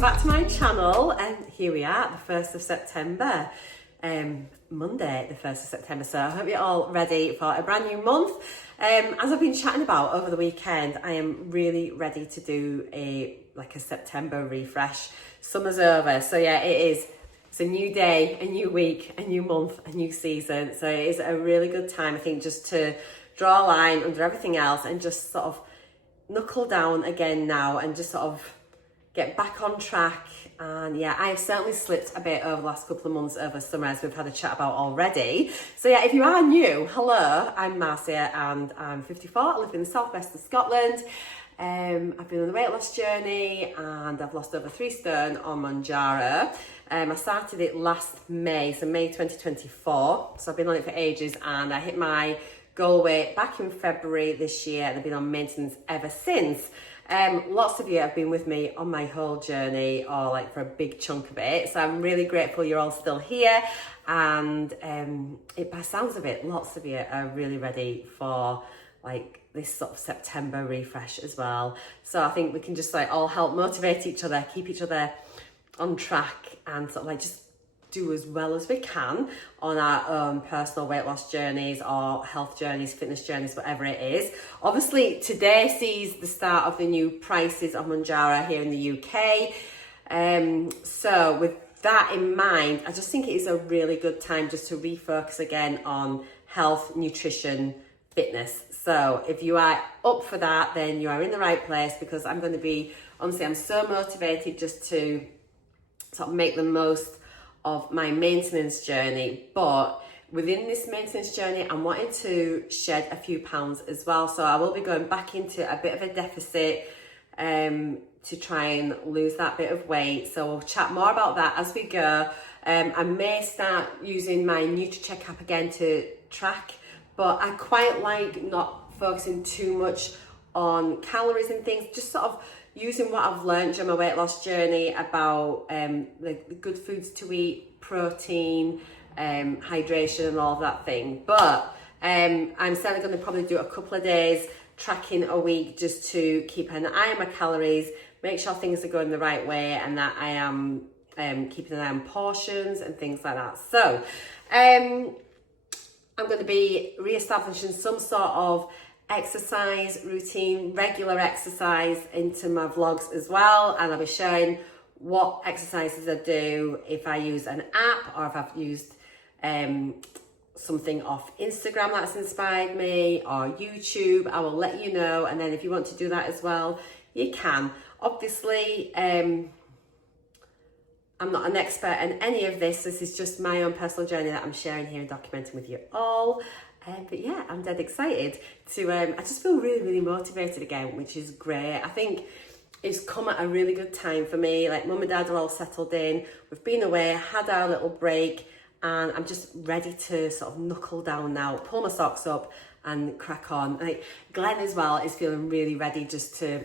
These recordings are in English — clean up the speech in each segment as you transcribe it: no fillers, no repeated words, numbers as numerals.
welcome back to my channel, and here we are, the 1st of September, Monday the 1st of September, so I hope you're all ready for a brand new month. As I've been chatting about over the weekend, I am really ready to do a September refresh. Summer's over, so yeah, it's a new day, a new week, a new month, a new season, so it is a really good time, I think, just to draw a line under everything else and just sort of knuckle down again now and just sort of get back on track. And yeah, I've certainly slipped a bit over the last couple of months over summer, as we've had a chat about already. So yeah, if you are new, hello, I'm Marcea and I'm 54. I live in the southwest of Scotland. I've been on a weight loss journey and I've lost over 3 stone on Mounjaro. I started it last May, so May 2024. So I've been on it for ages, and I hit my goal weight back in February this year, and I've been on maintenance ever since. Lots of you have been with me on my whole journey, or like for a big chunk of it, so I'm really grateful you're all still here. And by sounds of it, lots of you are really ready for like this sort of September refresh as well. So I think we can just like all help motivate each other, keep each other on track, and sort of like just do as well as we can on our own personal weight loss journeys or health journeys, fitness journeys, whatever it is. Obviously, today sees the start of the new prices of Mounjaro here in the UK. So with that in mind, I just think it is a really good time just to refocus again on health, nutrition, fitness. So if you are up for that, then you are in the right place, because I'm going to be, honestly, I'm so motivated just to sort of make the most of my maintenance journey. But within this maintenance journey, I'm wanting to shed a few pounds as well. So I will be going back into a bit of a deficit to try and lose that bit of weight. So we'll chat more about that as we go. I may start using my NUTRACHECK app again to track, but I quite like not focusing too much on calories and things, just sort of using what I've learned during my weight loss journey about the good foods to eat, protein, hydration and all of that thing. But I'm certainly going to probably do a couple of days tracking a week, just to keep an eye on my calories, make sure things are going the right way, and that I am keeping an eye on portions and things like that. So I'm going to be re-establishing some sort of exercise routine, regular exercise into my vlogs as well, and I'll be showing what exercises I do if I use an app or if I've used something off Instagram that's inspired me, or YouTube. I will let you know, and then if you want to do that as well, you can. Obviously, I'm not an expert in any of this. This is just my own personal journey that I'm sharing here and documenting with you all. But yeah, I'm dead excited to, I just feel really, really motivated again, which is great. I think it's come at a really good time for me. Like, mum and dad are all settled in. We've been away, had our little break, and I'm just ready to sort of knuckle down now, pull my socks up and crack on. Like, Glenn as well is feeling really ready just to,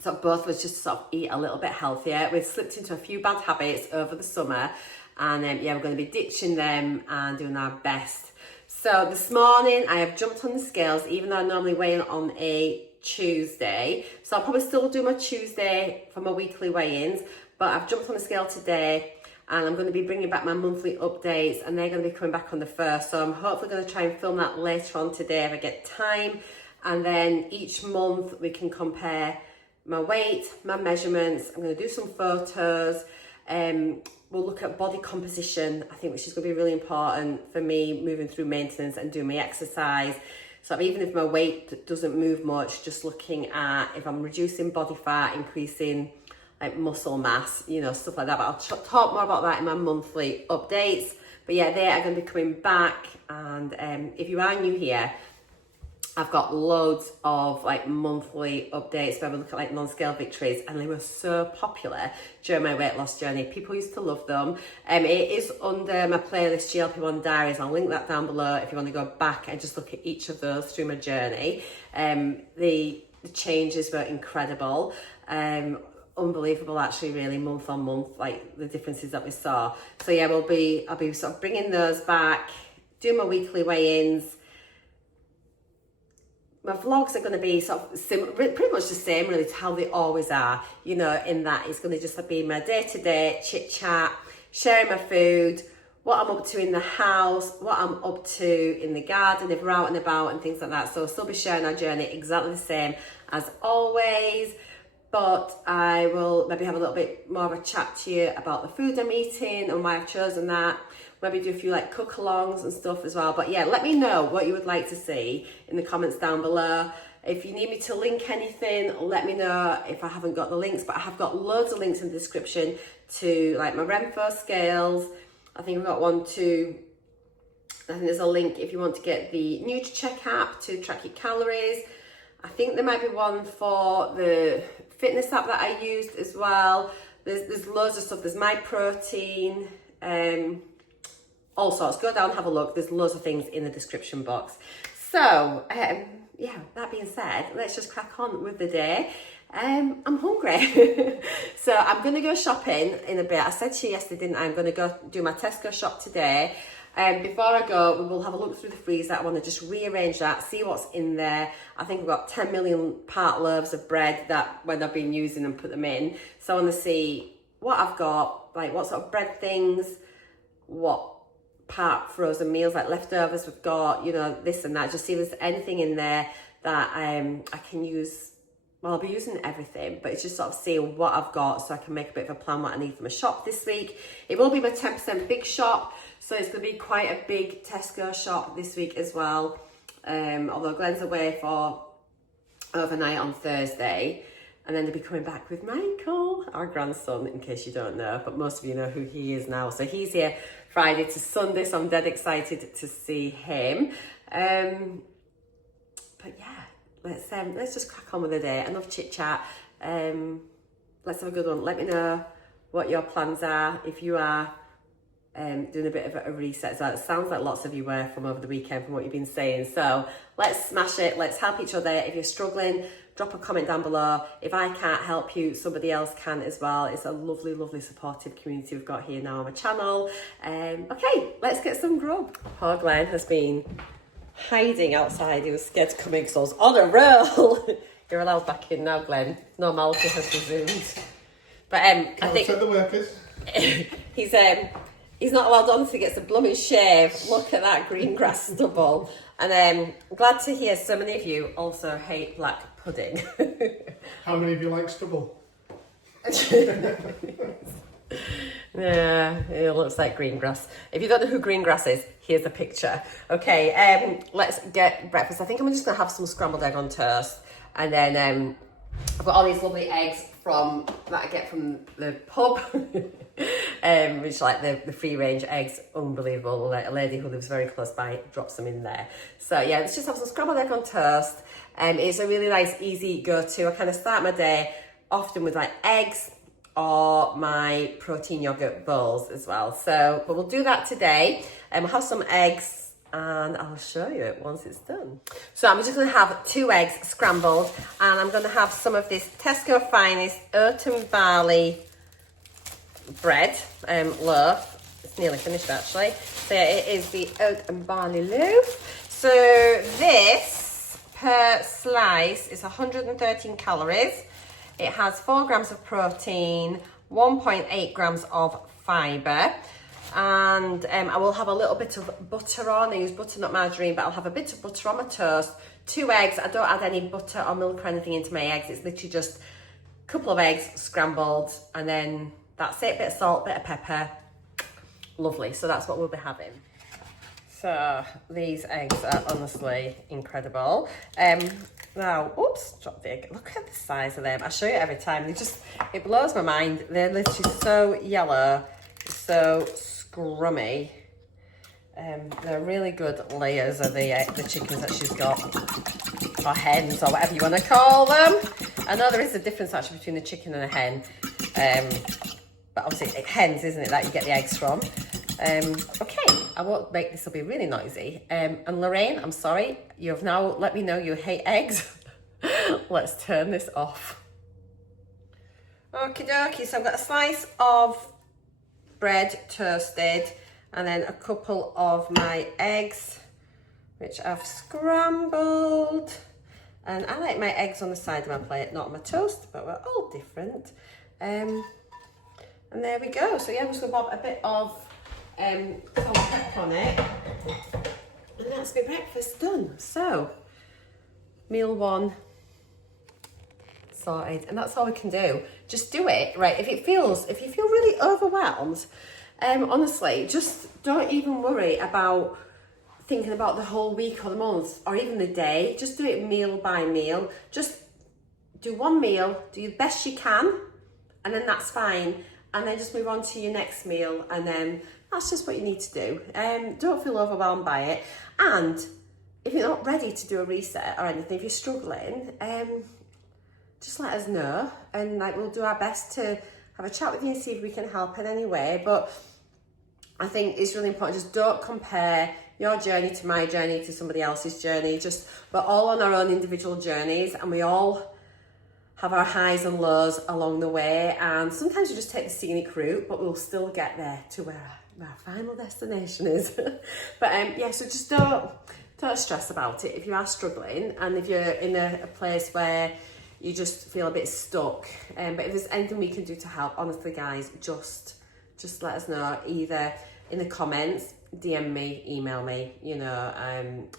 so both of us just sort of eat a little bit healthier. We've slipped into a few bad habits over the summer, and yeah, we're going to be ditching them and doing our best. So this morning I have jumped on the scales, even though I normally weigh in on a Tuesday. So I'll probably still do my Tuesday for my weekly weigh-ins, but I've jumped on the scale today, and I'm going to be bringing back my monthly updates, and they're going to be coming back on the 1st. So I'm hopefully going to try and film that later on today if I get time. And then each month we can compare my weight, my measurements. I'm going to do some photos. We'll look at body composition, I think, which is going to be really important for me moving through maintenance and doing my exercise. So even if my weight doesn't move much, just looking at if I'm reducing body fat, increasing like muscle mass, you know, stuff like that. But I'll talk more about that in my monthly updates. But yeah, they are going to be coming back. And if you are new here, I've got loads of like monthly updates where we look at like non-scale victories, and they were so popular during my weight loss journey. People used to love them. It is under my playlist GLP-1 Diaries. I'll link that down below if you want to go back and just look at each of those through my journey. The changes were incredible. Unbelievable, actually, really, month on month, like the differences that we saw. So yeah, I'll be sort of bringing those back, doing my weekly weigh-ins, my vlogs are going to be sort of pretty much the same really to how they always are, you know, in that it's going to just be my day-to-day chit chat, sharing my food, what I'm up to in the house, what I'm up to in the garden if we're out and about and things like that. So I'll still be sharing our journey exactly the same as always, but I will maybe have a little bit more of a chat to you about the food I'm eating and why I've chosen that. Maybe do a few like cook-alongs and stuff as well. But yeah, let me know what you would like to see in the comments down below. If you need me to link anything, let me know if I haven't got the links, but I have got loads of links in the description to like my RENPHO scales. I think I've got one to, I think there's a link if you want to get the NUTRACHECK app to track your calories. I think there might be one for the fitness app that I used as well. There's loads of stuff. There's my protein, all sorts. Go down, have a look. There's loads of things in the description box. So, yeah, that being said, let's just crack on with the day. I'm hungry. So I'm going to go shopping in a bit. I said to you yesterday, didn't I? I'm going to go do my Tesco shop today. Before I go, we will have a look through the freezer. I want to just rearrange that, see what's in there. I think we've got 10 million part loaves of bread that when I've been using and put them in. So I want to see what I've got, like what sort of bread things, what part frozen meals, like leftovers we've got, you know, this and that. Just see if there's anything in there that I can use. Well, I'll be using everything, but it's just sort of seeing what I've got so I can make a bit of a plan what I need for my shop this week. It will be my 10% big shop, so it's going to be quite a big Tesco shop this week as well. Although Glenn's away for overnight on Thursday, and then they'll be coming back with Michael, our grandson, in case you don't know, but most of you know who he is now. So he's here Friday to Sunday, so I'm dead excited to see him. But yeah. Let's just crack on with the day. Enough chit chat. Let's have a good one. Let me know what your plans are. If you are doing a bit of a reset, so it sounds like lots of you were from over the weekend from what you've been saying. So let's smash it. Let's help each other. If you're struggling, drop a comment down below. If I can't help you, somebody else can as well. It's a lovely, lovely supportive community we've got here now on my channel. Okay, let's get some grub. Poor Glenn has been hiding outside. He was scared to come in because I was on a roll. You're allowed back in now, Glenn. Normality has resumed. But I think the workers. he's not allowed on to get some blooming shave. Look at that green grass stubble. And I'm glad to hear so many of you also hate black pudding. How many of you like stubble? Yeah, it looks like green grass. If you don't know who green grass is, here's a picture. Okay, let's get breakfast. I think I'm just gonna have some scrambled egg on toast, and then I've got all these lovely eggs that I get from the pub, which like the free range eggs, unbelievable. Like a lady who lives very close by drops them in there. So yeah, let's just have some scrambled egg on toast. It's a really nice, easy go-to. I kind of start my day often with like eggs or my protein yogurt bowls as well. So, but we'll do that today. We'll have some eggs and I'll show you it once it's done. So I'm just gonna have 2 eggs scrambled, and I'm gonna have some of this Tesco Finest oat and barley bread loaf. It's nearly finished actually. So it is the oat and barley loaf. So this per slice is 113 calories. It has 4 grams of protein, 1.8 grams of fibre, and I will have a little bit of butter on. I use butter, not margarine, but I'll have a bit of butter on my toast, 2 eggs. I don't add any butter or milk or anything into my eggs. It's literally just a couple of eggs scrambled, and then that's it. Bit of salt, bit of pepper. Lovely. So that's what we'll be having. So these eggs are honestly incredible. Now, oops, dropped the egg. Look at the size of them. I show you every time. It blows my mind. They're literally so yellow, so scrummy. They're really good layers of the chickens that she's got, or hens, or whatever you want to call them. I know there is a difference actually between a chicken and a hen, but obviously hens, isn't it, that you get the eggs from. Okay, I won't make this will be really noisy. And Lorraine, I'm sorry, you have now let me know you hate eggs. Let's turn this off. Okie dokie, so I've got a slice of bread toasted, and then a couple of my eggs, which I've scrambled. And I like my eggs on the side of my plate, not on my toast, but we're all different. And there we go. So yeah, I'm just gonna bob a bit of salt and pepper on it. And that's my breakfast done. So, meal one sorted. And that's all we can do. Just do it, right? If you feel really overwhelmed, honestly, just don't even worry about thinking about the whole week or the month or even the day. Just do it meal by meal. Just do one meal, do the best you can, and then that's fine. And then just move on to your next meal, and then that's just what you need to do. Don't feel overwhelmed by it. And if you're not ready to do a reset or anything, if you're struggling, just let us know, and like we'll do our best to have a chat with you and see if we can help in any way. But I think it's really important, just don't compare your journey to my journey to somebody else's journey. Just, we're all on our own individual journeys, and we all have our highs and lows along the way, and sometimes we just take the scenic route, but we'll still get there to where our final destination is. But yeah, so just don't stress about it if you are struggling, and if you're in a place where you just feel a bit stuck. But if there's anything we can do to help, honestly guys, just let us know, either in the comments, DM me, email me, you know,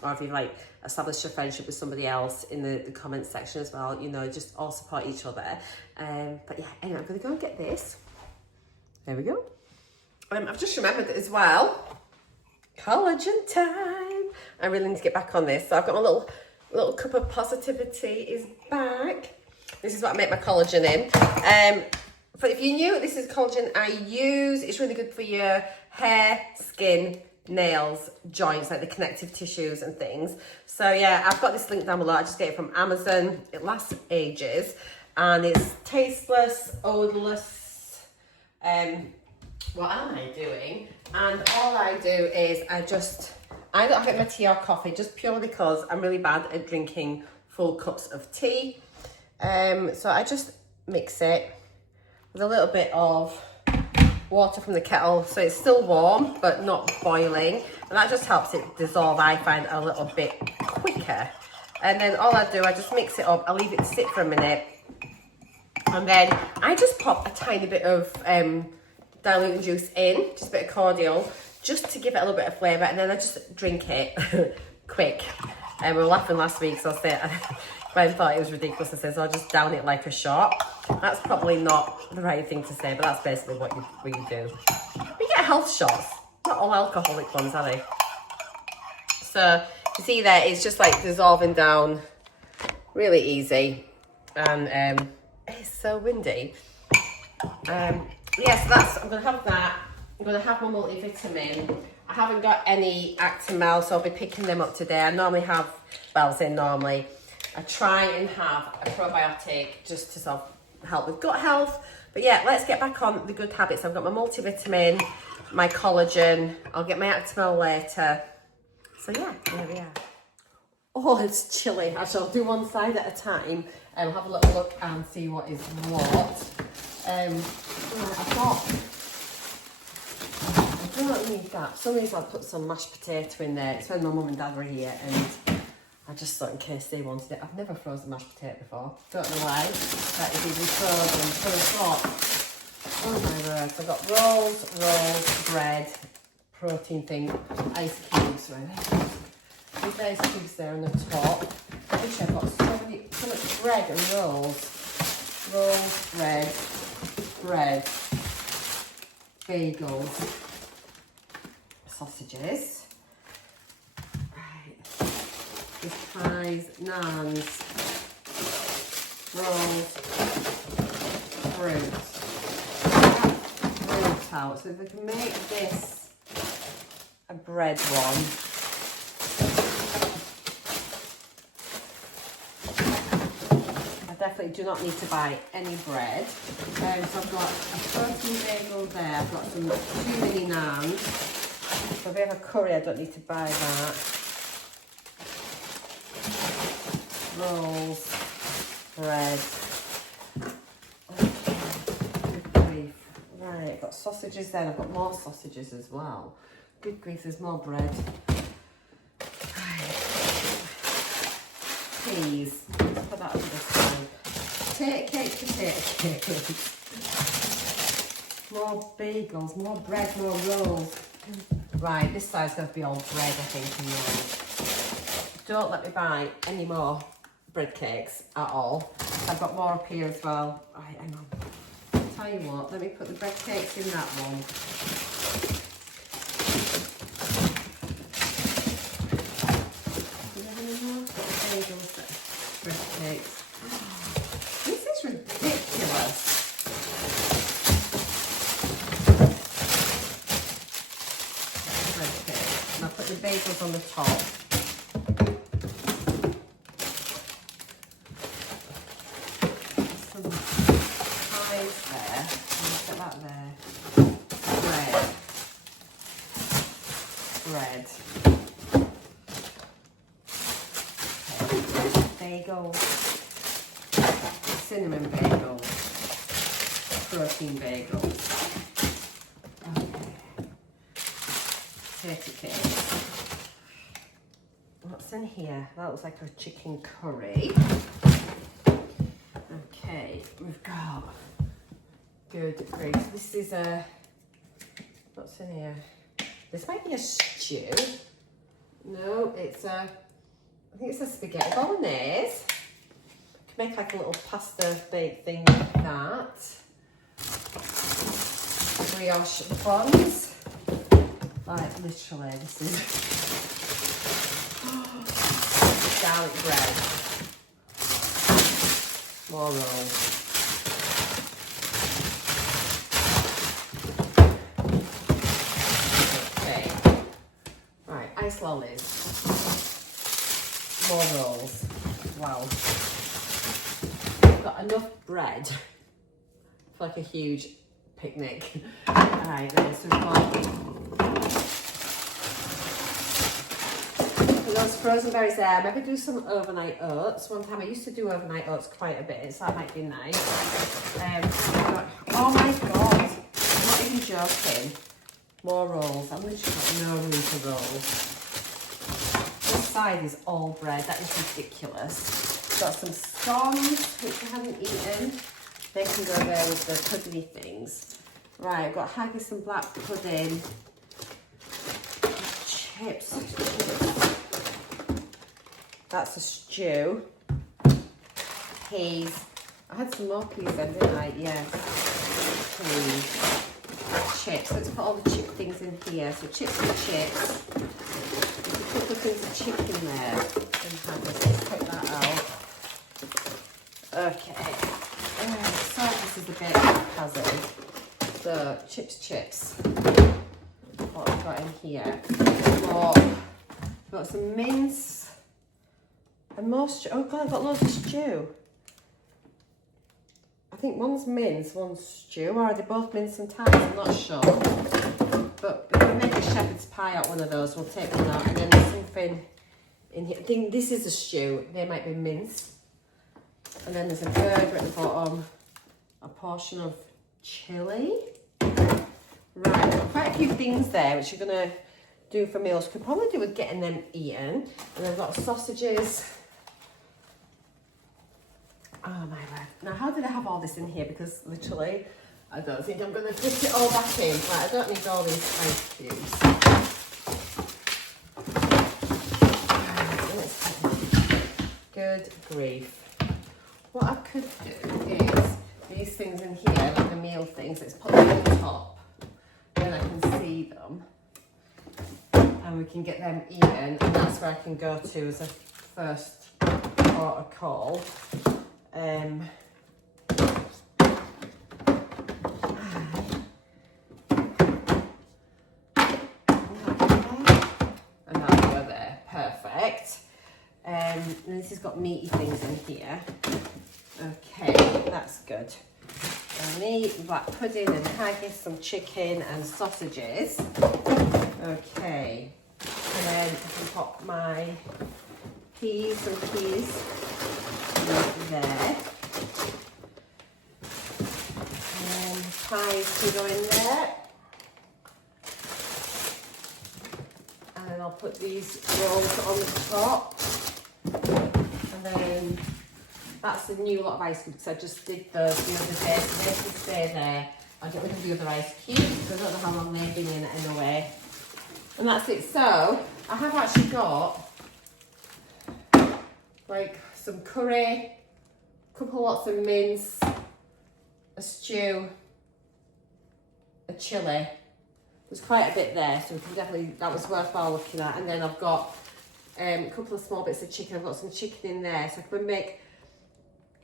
or if you've like established a friendship with somebody else in the comments section as well, you know, just all support each other. But yeah, anyway, I'm gonna go and get this. There we go. I've just remembered as well, collagen time. I really need to get back on this. So I've got my little cup of positivity is back. This is what I make my collagen in. But if you're new, this is collagen I use. It's really good for your hair, skin, nails, joints, like the connective tissues and things. So yeah, I've got this link down below. I just get it from Amazon. It lasts ages, and it's tasteless, odorless. What am I doing? And all I do is I don't have it in my tea or coffee, just purely because I'm really bad at drinking full cups of tea. So I just mix it with a little bit of water from the kettle, so it's still warm but not boiling, and that just helps it dissolve, I find, a little bit quicker. And then all I do, I just mix it up, I leave it to sit for a minute, and then I just pop a tiny bit of diluting juice in, just a bit of cordial, just to give it a little bit of flavour, and then I just drink it quick. And we were laughing last week, so I said, Brian thought it was ridiculous to say, so I'll just down it like a shot. That's probably not the right thing to say, but that's basically what you do. We get health shots, not all alcoholic ones, are they? So you see there, it's just like dissolving down really easy, and it's so windy. Yeah, so that's, I'm gonna have that. I'm gonna have my multivitamin. I haven't got any Actimel, so I'll be picking them up today. I normally have, well, I say normally, I try and have a probiotic just to sort of help with gut health. But yeah, let's get back on the good habits. I've got my multivitamin, my collagen. I'll get my Actimel later. So yeah, there we are. Oh, it's chilly. Actually, I'll do one side at a time and have a little look and see what is what. I don't need that. For some reason, I'll put some mashed potato in there. It's when my mum and dad were here, and I just thought in case they wanted it. I've never frozen mashed potato before. Don't know why. That is even frozen. So I thought, oh my word. So I've got rolls, bread, protein thing, ice cubes, right? These ice cubes there on the top. Actually, I've got so much bread and rolls. Rolls, bread, bagels, sausages, right, with pies, naans, rolls, fruit out. So if we can make this a bread one, definitely do not need to buy any bread. So I've got a protein bagel there, I've got some 2 mini naans. So if we have a curry, I don't need to buy that. Rolls, bread. Good grief. Right, I've got sausages there, I've got more sausages as well. Good grief, there's more bread. peas. Let's put that on this side. Potato cakes. More bagels, more bread, more rolls. Right, this side's going to be all bread, I think, and rolls. Don't let me buy any more bread cakes at all. I've got more up here as well. Right, hang on. I'll tell you what, let me put the bread cakes in that one. Do you have any more? Bagels, bread cakes. This is ridiculous. And I'll put the bagels on the top. Some pies there. I'll put that there. Bread. Okay. Bagels. Cinnamon bagels. Protein bagels. Cake. What's in here? That looks like a chicken curry. Okay, we've got good grief. This is a, what's in here? This might be a stew. No, it's a, I think it's a spaghetti bolognese. Can make like a little pasta bake thing like that. Brioche buns. Like, literally, this is garlic bread. More rolls. Okay. Right, ice lollies. More rolls. Wow. I've got enough bread for like a huge picnic. Alright, then some coffee. Those frozen berries there. Maybe do some overnight oats. One time I used to do overnight oats quite a bit, so that might be nice. Oh my god, I'm not even joking. More rolls. I'm literally got no room for rolls. This side is all bread. That is ridiculous. Got some scones, which I haven't eaten. They can go there with the pudding things. Right, I've got haggis and black pudding. Chips. That's a stew. Peas. I had some more peas then, didn't I? Yeah. Peas. Chips. Let's put all the chip things in here. So chips and chips. There's a couple of things of chicken there. Let's take that out. Okay. So this is a bit haphazard. So chips. What have we got in here? We've got some mince. And more stew. Oh god, I've got loads of stew. I think one's mince, one's stew. Or are they both mince and thyme? I'm not sure. But if we make a shepherd's pie out one of those, we'll take one out. And then there's something in here. I think this is a stew. They might be mince. And then there's a burger at the bottom. A portion of chilli. Right, quite a few things there which you're going to do for meals. Could probably do with getting them eaten. And I've got sausages. Oh my word. Now, how did I have all this in here? Because literally, I don't think I'm going to dip it all back in. Right, I don't need all these ice cubes. Good grief. What I could do is these things in here, like the meal things, let's put them on top. Then I can see them. And we can get them eaten. And that's where I can go to as a first port of call. And that'll go there. Perfect. And this has got meaty things in here. Okay, that's good. Meat, black pudding and haggis, some chicken and sausages. Okay, and then I can pop my peas there. And then pies can go in there. And then I'll put these rolls on the top. And then that's the new lot of ice cubes, because I just did those the other day, so they can stay there. I'll get rid of the other ice cubes, because I don't know how long they've been in anyway. And that's it. So I have actually got like some curry, a couple lots of mince, a stew, a chilli. There's quite a bit there, so we can definitely, that was worthwhile looking at. And then I've got a couple of small bits of chicken. I've got some chicken in there, so I can make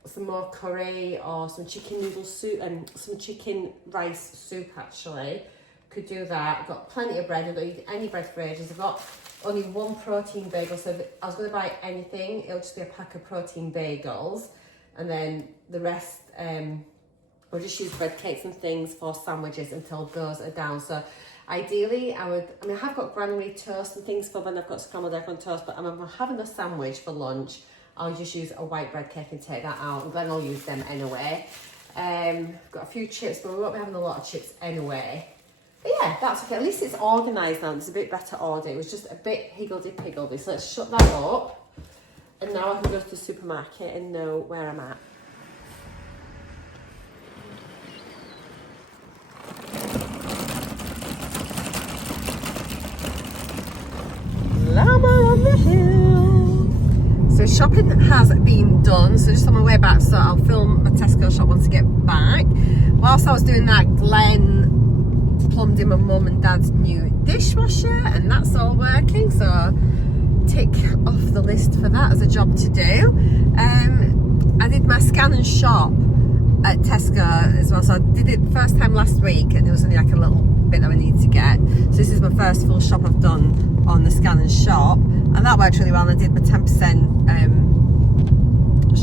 some more curry or some chicken noodle soup and some chicken rice soup actually. Could do that. I've got plenty of bread. I don't eat any bread for ages. I've got only one protein bagel, so if I was going to buy anything, it'll just be a pack of protein bagels, and then the rest we'll just use bread cakes and things for sandwiches until those are down. So ideally I have got granary toast and things for when I've got scrambled egg on toast, but I'm having a sandwich for lunch. I'll just use a white bread cake and take that out, and then I'll use them anyway. Got a few chips, but we won't be having a lot of chips anyway. But yeah, that's okay. At least it's organised now. There's a bit better order. It was just a bit higgledy-piggledy. So let's shut that up. And now I can go to the supermarket and know where I'm at. Llama on the hill. So shopping has been done. So just on my way back, so I'll film my Tesco shop once I get back. Whilst I was doing that, Glenn plumbed in my mum and dad's new dishwasher, and that's all working, so tick off the list for that as a job to do. I did my scan and shop at Tesco as well, so I did it first time last week, and there was only like a little bit that I needed to get, so this is my first full shop I've done on the scan and shop, and that worked really well. I did my 10%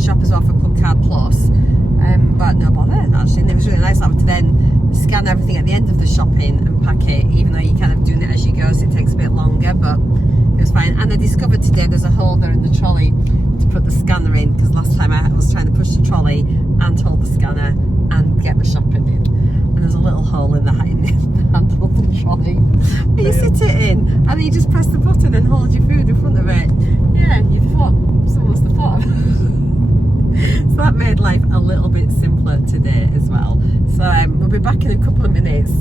shop as well for Club Card Plus, but no bother actually, and it was really nice to then scan everything at the end of the shopping and pack it, even though you're kind of doing it as you go, so it takes a bit longer, but it was fine. And I discovered today there's a holder in the trolley to put the scanner in, because last time I was trying to push the trolley and hold the scanner and get my shopping in, and there's a little hole in the handle of the trolley. But you sit it in and then you just press the button and hold your food in front of it. Yeah, you thought someone must have thought of it. So that made life a little bit simpler today as well. So we'll be back in a couple of minutes,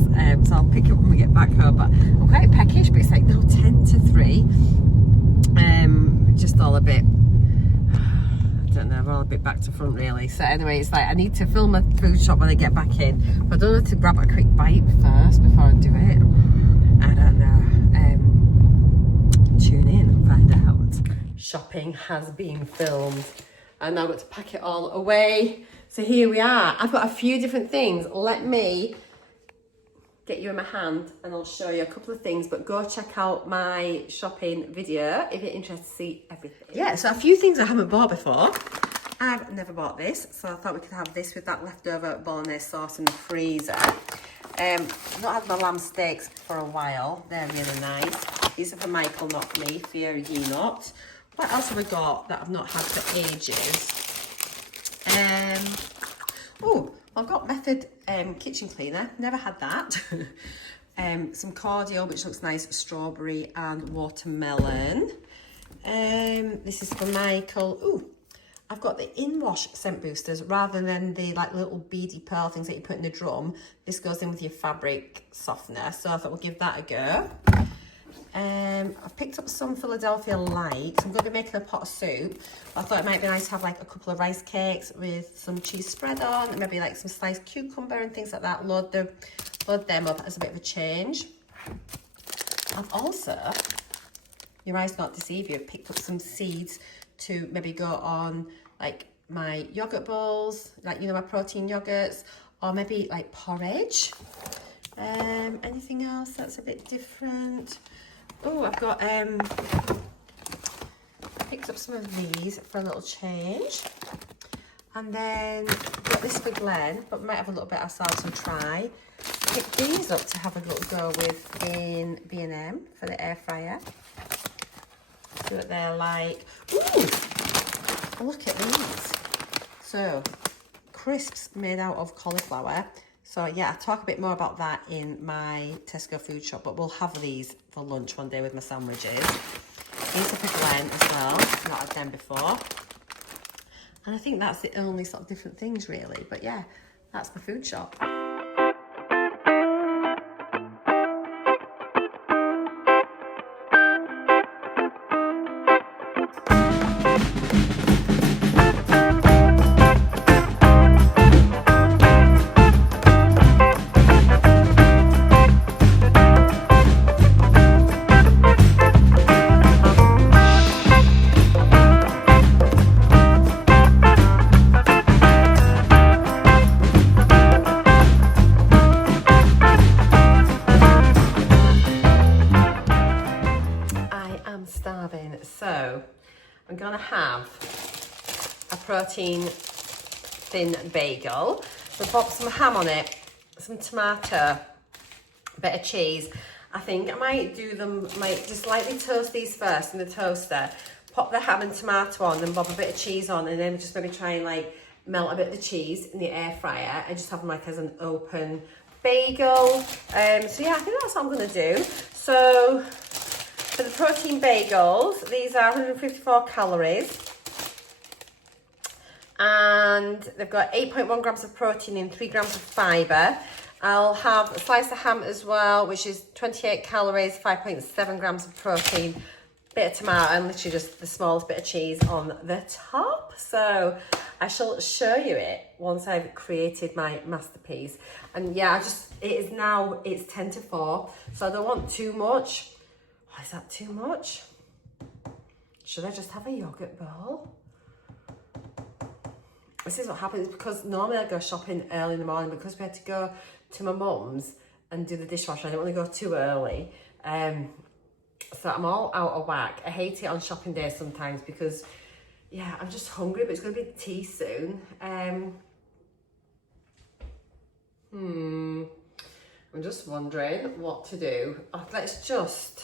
so I'll pick it up when we get back home. But I'm quite peckish, but it's like now 10 to 3. Just all a bit, I don't know, we're all a bit back to front really. So anyway, it's like I need to film my food shop when I get back in, but I don't know to grab a quick bite first before I do it. I don't know. Tune in and find out. Shopping has been filmed, and now I've got to pack it all away. So here we are. I've got a few different things. Let me get you in my hand and I'll show you a couple of things, but go check out my shopping video if you're interested to see everything. Yeah, so a few things I haven't bought before. I've never bought this, so I thought we could have this with that leftover bolognese sauce in the freezer. I've not had my lamb steaks for a while. They're really nice. These are for Michael, not for me. Fear ye not. What else have I got that I've not had for ages? Oh, I've got Method kitchen cleaner. Never had that. Some cordial, which looks nice, strawberry and watermelon. This is for Michael. Ooh, I've got the in-wash scent boosters rather than the like little beady pearl things that you put in the drum. This goes in with your fabric softener, so I thought we'll give that a go. I've picked up some Philadelphia Lights. I'm going to be making a pot of soup. I thought it might be nice to have like a couple of rice cakes with some cheese spread on, and maybe like some sliced cucumber and things like that. Load them up as a bit of a change. I've also, your eyes not deceive you, picked up some seeds to maybe go on like my yogurt bowls, like, you know, my protein yogurts, or maybe like porridge. Anything else that's a bit different? Oh, I've got picked up some of these for a little change, and then got this for Glenn, but we might have a little bit ourselves and try. Picked these up to have a little go with in B&M for the air fryer. See what they're like. Ooh, look at these. So crisps made out of cauliflower. So yeah, I'll talk a bit more about that in my Tesco food shop, but we'll have these for lunch one day with my sandwiches. These are for Glenn as well, not had them before. And I think that's the only sort of different things really. But yeah, that's the food shop. Starving, so I'm gonna have a protein thin bagel. So pop some ham on it, some tomato, a bit of cheese. I think I might do them, might just lightly toast these first in the toaster, pop the ham and tomato on, then bob a bit of cheese on, and then just maybe try and like melt a bit of the cheese in the air fryer and just have them like as an open bagel. So yeah, I think that's what I'm gonna do. So for the protein bagels, these are 154 calories and they've got 8.1 grams of protein and 3 grams of fibre. I'll have a slice of ham as well, which is 28 calories, 5.7 grams of protein, bit of tomato and literally just the smallest bit of cheese on the top. So I shall show you it once I've created my masterpiece. And yeah, it's 10 to 4, so I don't want too much. Oh, is that too much? Should I just have a yogurt bowl? This is what happens because normally I go shopping early in the morning, because we had to go to my mum's and do the dishwasher. I don't want to go too early. So I'm all out of whack. I hate it on shopping days sometimes because, yeah, I'm just hungry, but it's going to be tea soon. I'm just wondering what to do. Oh, let's just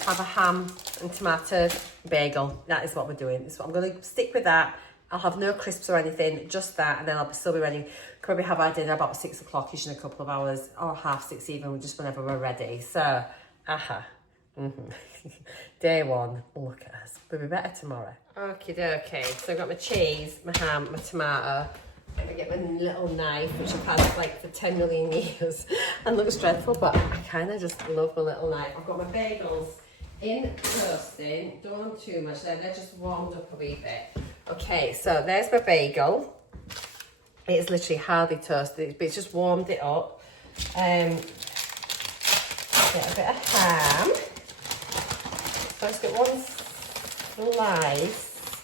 have a ham and tomato bagel. That is what we're doing. So I'm going to stick with that. I'll have no crisps or anything, just that, and then I'll still be ready. Could probably have our dinner about 6 o'clock-ish in a couple of hours, or 5:30 even, just whenever we're ready. So, Day one, look at us. We'll be better tomorrow. Okie dokie. So I've got my cheese, my ham, my tomato. I'm gonna get my little knife, which I've had like for 10 million years and looks dreadful, but I kind of just love my little knife. I've got my bagels in toasting. Don't want too much there, they're just warmed up a wee bit. Okay, so there's my bagel. It's literally hardly toasted, but it's just warmed it up. Get a bit of ham. So let's get one slice.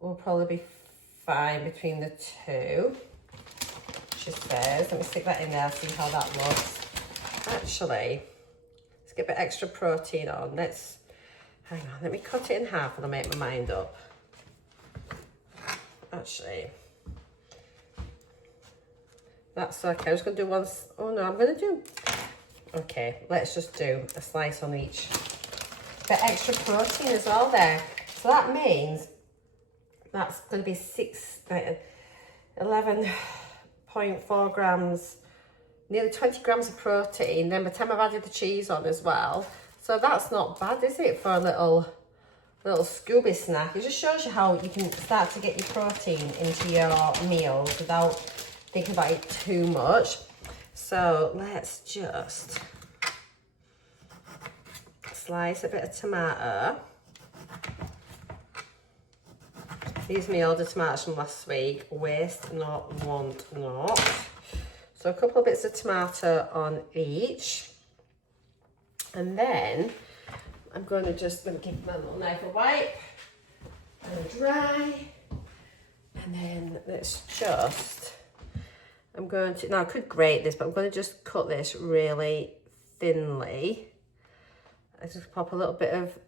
Will probably be fine between the two, she says. Let me stick that in there, see how that looks. Actually, let's get a bit extra protein on. Hang on, let me cut it in half and I'll make my mind up. Actually, that's okay. I'm just going to do one. Oh no, I'm going to do. Okay, let's just do a slice on each. Bit extra protein as well there. So that means that's going to be 11.4 grams, nearly 20 grams of protein. Then by the time I've added the cheese on as well. So that's not bad, is it, for a little Scooby snack? It just shows you how you can start to get your protein into your meals without thinking about it too much. So let's just slice a bit of tomato. These are my older tomatoes from last week. Waste not, want not. So a couple of bits of tomato on each. And then I'm going to just give my little knife a wipe and dry. And then let's just, I'm going to, now I could grate this, but I'm going to just cut this really thinly. I just pop a little bit of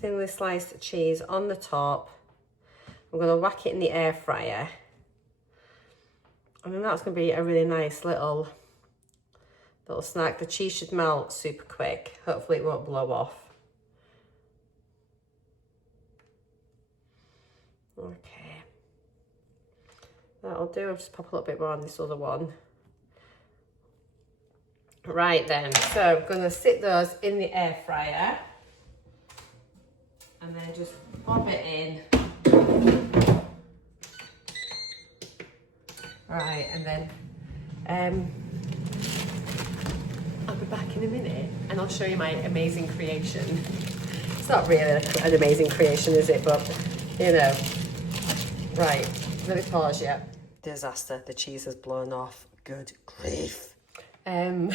thinly sliced cheese on the top. I'm going to whack it in the air fryer. And then that's going to be a really nice little snack. The cheese should melt super quick. Hopefully it won't blow off. Okay. That'll do. I'll just pop a little bit more on this other one. Right then, so I'm going to sit those in the air fryer and then just pop it in All right, and then I'll be back in a minute and I'll show you my amazing creation. It's not really an amazing creation, is it? But, you know. Right, let me pause you. Disaster, the cheese has blown off. Good grief. I'm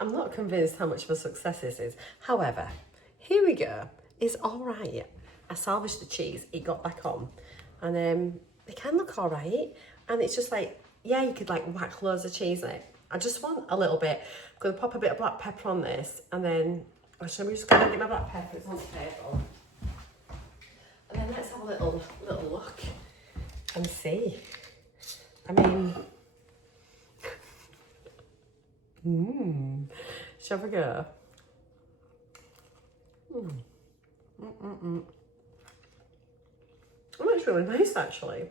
not convinced how much of a success this is. However, here we go. It's all right. I salvaged the cheese, it got back on. And it can look all right. And it's just like, yeah, you could like whack loads of cheese in it. I just want a little bit. I'm gonna pop a bit of black pepper on this, and then I'm just gonna get my black pepper, it's on the table. And then let's have a little look and see. I mean, shall we go? Oh, it's really nice actually.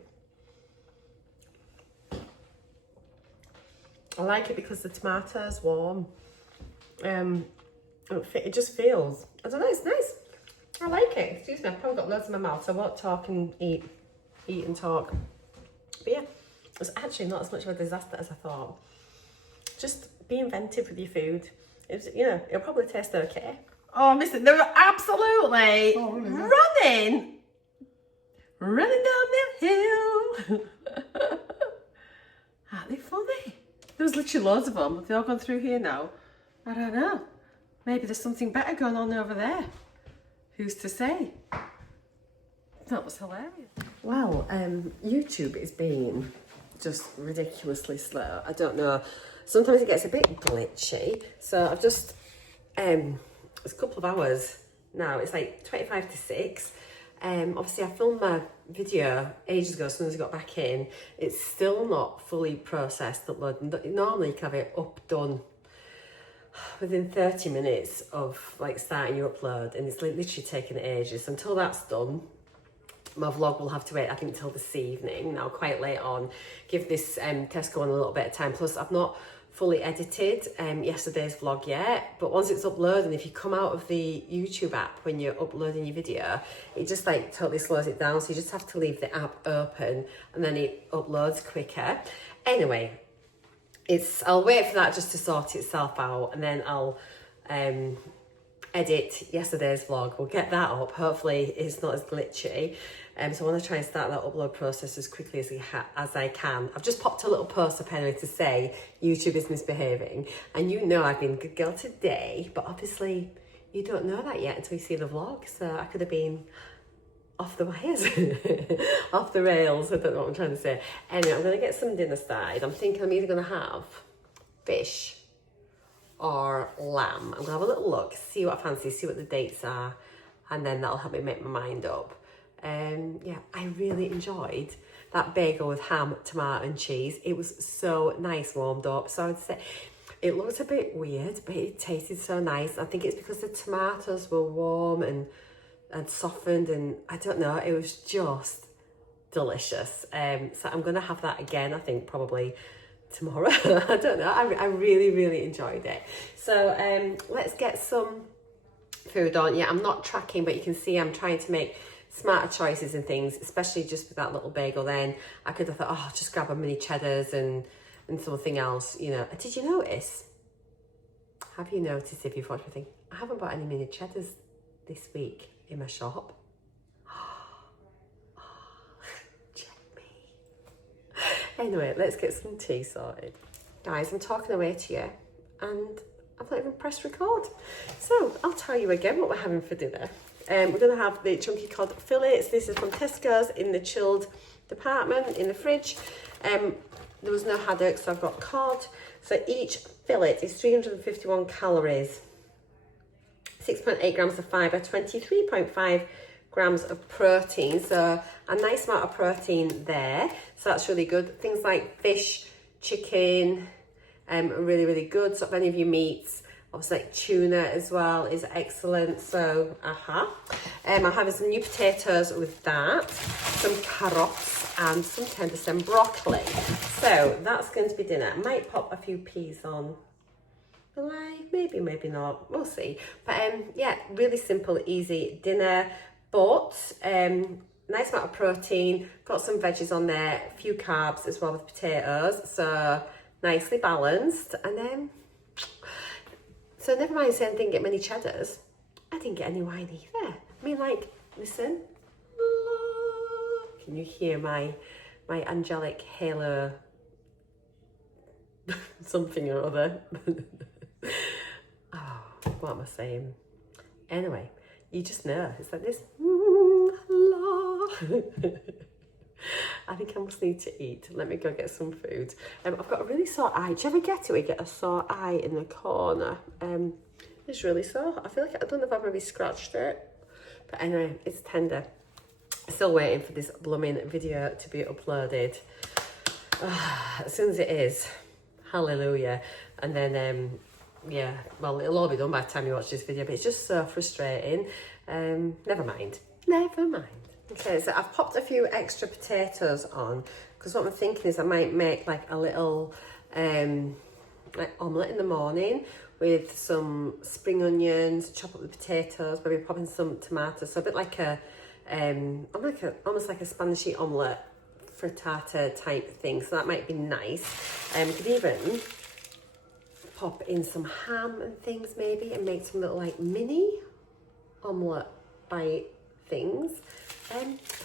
I like it because the tomato's warm. It just feels, I don't know, it's nice. I like it. Excuse me, I've probably got loads in my mouth, so I won't talk and eat and talk. But yeah, it's actually not as much of a disaster as I thought. Just be inventive with your food. It's, you know, it'll probably taste okay. Oh, mister, they were absolutely running down the hill. Aren't they funny? There was literally loads of them. Have they all gone through here now? I don't know. Maybe there's something better going on over there. Who's to say? That was hilarious. Well, YouTube is being just ridiculously slow. I don't know. Sometimes it gets a bit glitchy. So I've just, it's a couple of hours now. It's like 25 to 6. Obviously I filmed my video ages ago as soon as I got back in. It's still not fully processed, uploaded. Normally you can have it done within 30 minutes of like starting your upload, and it's like literally taken ages. Until that's done, my vlog will have to wait, I think, till this evening, now quite late on. Give this Tesco one a little bit of time. Plus I've not fully edited yesterday's vlog yet, but once it's uploaded, if you come out of the YouTube app when you're uploading your video, it just like totally slows it down, so you just have to leave the app open and then it uploads quicker. Anyway, I'll wait for that just to sort itself out, and then I'll edit yesterday's vlog. We'll get that up. Hopefully it's not as glitchy. So I want to try and start that upload process as quickly as I can. I've just popped a little post up anyway to say YouTube is misbehaving. And you know I've been a good girl today, but obviously you don't know that yet until you see the vlog. So I could have been off the wires, off the rails. I don't know what I'm trying to say. Anyway, I'm going to get some dinner started. I'm thinking I'm either going to have fish or lamb. I'm going to have a little look, see what I fancy, see what the dates are, and then that'll help me make my mind up. Yeah, I really enjoyed that bagel with ham, tomato and cheese. It was so nice warmed up. So I would say it looked a bit weird, but it tasted so nice. I think it's because the tomatoes were warm and softened, and I don't know, it was just delicious. So I'm gonna have that again, I think probably tomorrow. I don't know, I really enjoyed it. So let's get some food on. Yeah, I'm not tracking, but you can see I'm trying to make smarter choices and things, especially just with that little bagel. Then I could have thought, oh, just grab a mini cheddars and something else, you know. Did you notice? Have you noticed, if you've watched my thing, I haven't bought any mini cheddars this week in my shop. Check me. Anyway, let's get some tea sorted. Guys, I'm talking away to you and I've not even pressed record. So I'll tell you again what we're having for dinner. We're going to have the chunky cod fillets. This is from Tesco's in the chilled department in the fridge. There was no haddock, so I've got cod. So each fillet is 351 calories, 6.8 grams of fibre, 23.5 grams of protein. So a nice amount of protein there. So that's really good. Things like fish, chicken, really good. So if any of your meats, obviously like tuna as well is excellent. So I'm having some new potatoes with that, some carrots and some tender stem broccoli. So that's going to be dinner. I might pop a few peas on. Will I? Maybe not, we'll see. But yeah, really simple, easy dinner. But nice amount of protein, got some veggies on there, a few carbs as well with potatoes, so nicely balanced. And then, so never mind saying I didn't get many cheddars, I didn't get any wine either. I mean, like, listen, can you hear my angelic halo something or other? Oh, what am I saying? Anyway, you just know, it's like this. I think I must need to eat. Let me go get some food. I've got a really sore eye. Do you ever get it where you get a sore eye in the corner? It's really sore. I feel like I don't know if I've maybe scratched it. But anyway, it's tender. Still waiting for this blooming video to be uploaded. As soon as it is, hallelujah. And then, yeah, well, it'll all be done by the time you watch this video, but it's just so frustrating. Never mind. Okay, so I've popped a few extra potatoes on, because what I'm thinking is I might make like a little like omelette in the morning with some spring onions, chop up the potatoes, maybe pop in some tomatoes, so a bit like almost like a Spanish omelette frittata type thing, so that might be nice. Could even pop in some ham and things maybe, and make some little like mini omelette bite things.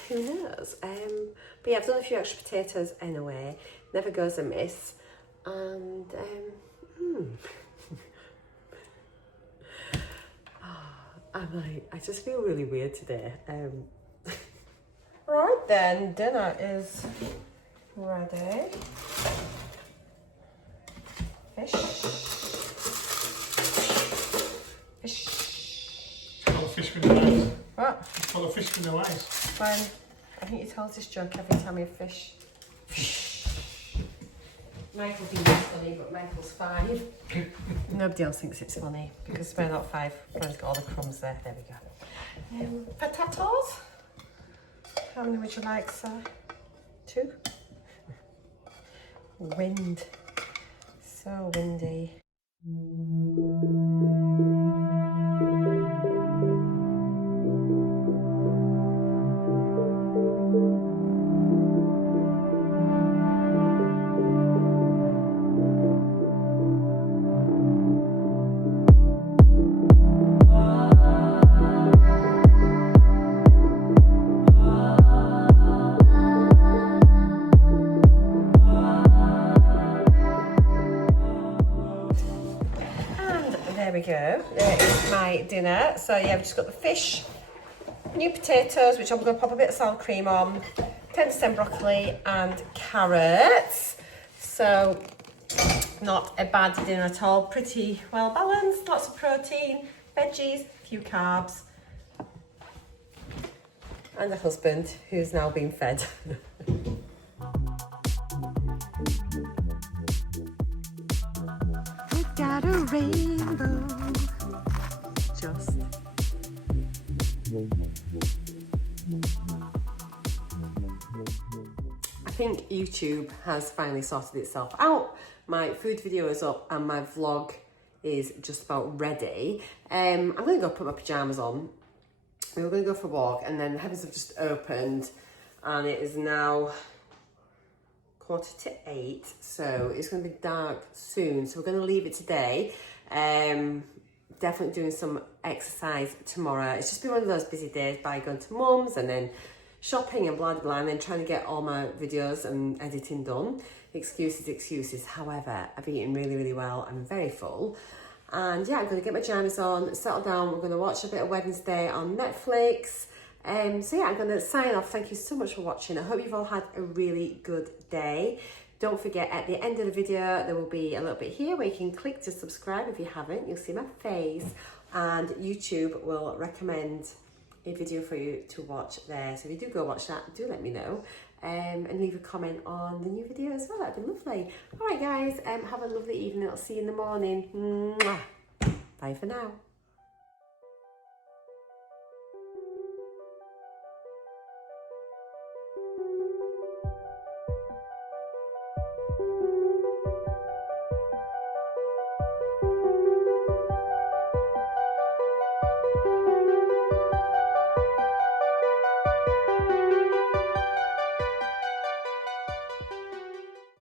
Who knows? But yeah, I've done a few extra potatoes anyway. Never goes amiss. And I just feel really weird today. Right then, dinner is ready. Fish. Call fish with no eyes. What? Call a fish with no eyes. Fine. I think you tell us this joke every time you fish. Michael thinks it's funny, but Michael's 5. Nobody else thinks it's funny because we're not 5. Brian's got all the crumbs there. There we go. Potatoes. How many would you like, sir? 2. Wind. So windy. There we go, there is my dinner. So yeah, we've just got the fish, new potatoes, which I'm going to pop a bit of sour cream on, 10% broccoli and carrots. So not a bad dinner at all, pretty well balanced, lots of protein, veggies, a few carbs, and a husband who's now been fed. Got a rainbow, just. I think YouTube has finally sorted itself out. My food video is up and my vlog is just about ready. I'm going to go put my pyjamas on. We were going to go for a walk and then the heavens have just opened and it is now 7:45, so it's going to be dark soon, so we're going to leave it today. Definitely doing some exercise tomorrow. It's just been one of those busy days by going to mum's and then shopping and blah blah, and then trying to get all my videos and editing done. Excuses. However, I've eaten really well. I'm very full, and yeah, I'm going to get my pajamas on, settle down. We're going to watch a bit of Wednesday on Netflix. So yeah, I'm going to sign off. Thank you so much for watching. I hope you've all had a really good day. Don't forget, at the end of the video, there will be a little bit here where you can click to subscribe if you haven't. You'll see my face and YouTube will recommend a video for you to watch there. So if you do go watch that, do let me know and leave a comment on the new video as well. That'd be lovely. All right, guys, have a lovely evening. I'll see you in the morning. Mwah. Bye for now.